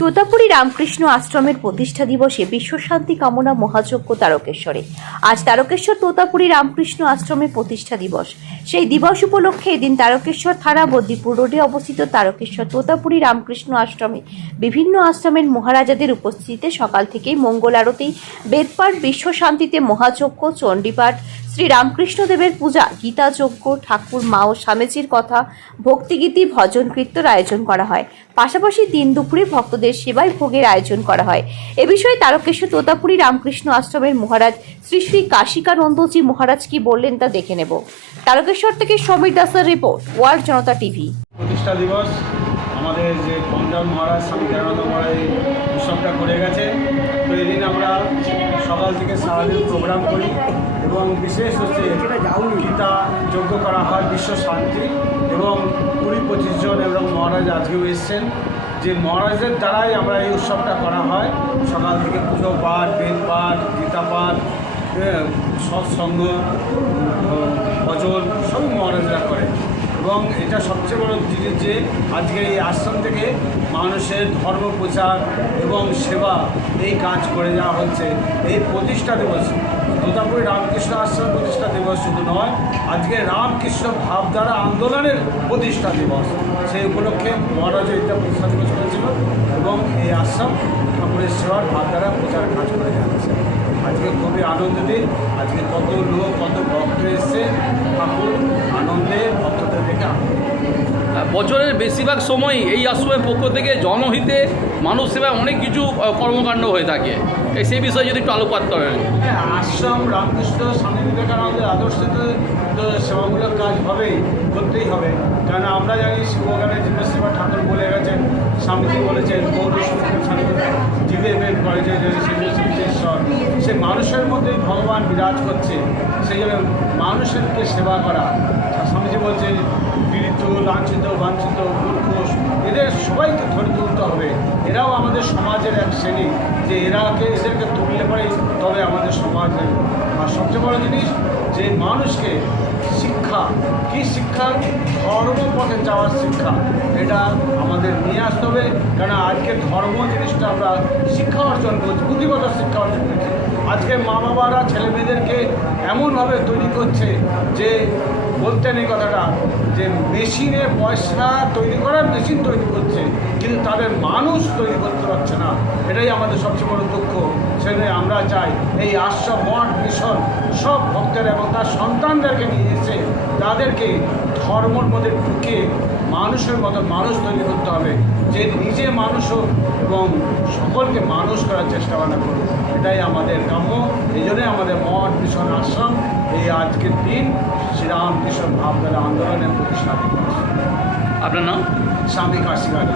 তোতাপুরী রামকৃষ্ণ আশ্রমের প্রতিষ্ঠা দিবসে বিশ্বশান্তি কামনা মহাযজ্ঞ তারকেশ্বরে। আজ তারকেশ্বর তোতাপুরী রামকৃষ্ণ আশ্রমের প্রতিষ্ঠা দিবস। সেই দিবস উপলক্ষে এদিন তারকেশ্বর থানা বদ্দিপুর রোডে অবস্থিত তারকেশ্বর তোতাপুরী রামকৃষ্ণ আশ্রমে বিভিন্ন আশ্রমের মহারাজাদের উপস্থিতিতে সকাল থেকেই মঙ্গল আরতি বেদপাঠ বিশ্বশান্তিতে মহাযজ্ঞ চণ্ডীপাঠ শ্রী রামকৃষ্ণদেবের পূজা, গীতাযজ্ঞ, ঠাকুর, মা ও স্বামীজির কথা, ভক্তিগীতি, ভজন কীর্তন আয়োজন করা হয়। পাশাপাশি দিন দুপুরে ভক্তদের সেবায় ভোগের আয়োজন করা হয়। এ বিষয়ে তারকেশ্বর তোতাপুরী রামকৃষ্ণ আশ্রমের মহারাজ শ্রী শ্রী কাশিকানন্দজি মহারাজ কি বললেন তা দেখে নেব। তারকেশ্বর থেকে সমীর দাসের রিপোর্ট, ওয়ার্ল্ড জনতা টিভি। প্রতিষ্ঠা দিবস আমাদের যে পঞ্জাব মহারাজ স্বামী দয়ানন্দ মহারাজ উৎসবটা করে গেছে। তো এদিন আমরা সকাল থেকে সারাদিন প্রোগ্রাম করি এবং বিশেষ হচ্ছে গীতা যজ্ঞ করা হয়, বিশ্ব শান্তি এবং কুড়ি পঁচিশ জন এবং মহারাজ আজকেও এসছেন। যে মহারাজের দ্বারাই আমরা এই উৎসবটা করা হয়। সকাল থেকে পুজো পাঠ, বেদ পাঠ, গীতা পাঠ সৎসঙ্গ, ভজন সবই মহারাজরা করে এবং এটা সবচেয়ে বড় জিনিস যে আজকে এই আশ্রম থেকে মানুষের ধর্ম প্রচার এবং সেবা এই কাজ করে যাওয়া হচ্ছে। এই প্রতিষ্ঠা দিবস তোতাপুরি রামকৃষ্ণ আশ্রম প্রতিষ্ঠা দিবস শুধু নয়, আজকে রামকৃষ্ণ ভাবধারা আন্দোলনের প্রতিষ্ঠা দিবস। সেই উপলক্ষে মহারাজ এটা প্রতিষ্ঠা দিবস করেছিল এবং এই আশ্রম ঠাকুরের সেবার ভাবধারা প্রচার কাজ করে যাচ্ছে আজকে খুবই আনন্দ দিন, আজকে কত লোক, কত ভক্ত এসছে, ঠাকুর আনন্দ বছরের বেশিরভাগ সময় এই আশ্রমের পক্ষ থেকে জনহিতে মানুষ সেবায় অনেক কিছু কর্মকাণ্ড হয়ে থাকে। সেই বিষয়ে যদি একটু আলোকপাত করেন। হ্যাঁ আশ্রম, রামকৃষ্ণ, স্বামী বিবেকানন্দের আদর্শে তো তো সেবামূলক কাজ হবেই, করতেই হবে। কারণ আমরা জানি শিবগানের জীবনসেবা ঠাকুর বলে গেছেন, স্বামীজি বলেছেন জীবের সে মানুষের মধ্যে ভগবান বিরাজ করছে। সেই জন্য মানুষেরকে সেবা করা স্বামীজি বলছে পীড়িত, লাঞ্ছিত, বাঞ্ছিত মূর্খ এদের সবাইকে ধরে তুলতে হবে। এরাও আমাদের সমাজের এক শ্রেণি। যে এরাকে, এদেরকে তুললে পরেই তবে আমাদের সমাজে আর সবচেয়ে বড় জিনিস, যে মানুষকে শিক্ষা, কি শিক্ষা? ধর্ম পথে যাওয়ার শিক্ষা। এটা আমাদের নিয়ে আসতে হবে। কেন আজকে ধর্ম জিনিসটা আমরা শিক্ষা অর্জন করছি বুদ্ধিগত শিক্ষা অর্জন করছি। আজকে মা বাবারা ছেলে মেয়েদেরকে এমনভাবে তৈরি করছে যে বলতে এই কথাটা যে মেশিনে পয়সা তৈরি করা মেশিন তৈরি করছে। কিন্তু তাদের মানুষ তৈরি করতে পারছে না। এটাই আমাদের সবচেয়ে বড় দুঃখ। সেটাই আমরা চাই এই আশ্রম মঠ মিশন সব ভক্তের এবং তার সন্তানদেরকে নিয়ে এসে তাদেরকে ধর্মর মধ্যে ঢুকে মানুষের মতো মানুষ তৈরি করতে হবে। যে নিজে মানুষ হোক এবং সকলকে মানুষ করার চেষ্টা ভাবনা করুক। এটাই আমাদের কাম্য। এই জন্যই আমাদের মঠ মিশন আশ্রম এই আজকের দিন শ্রীরাম শ্রীরামকৃষ্ণ ভাবধারা আন্দোলনের প্রতিষ্ঠা আপনার নাম? স্বামী কাশিগারী।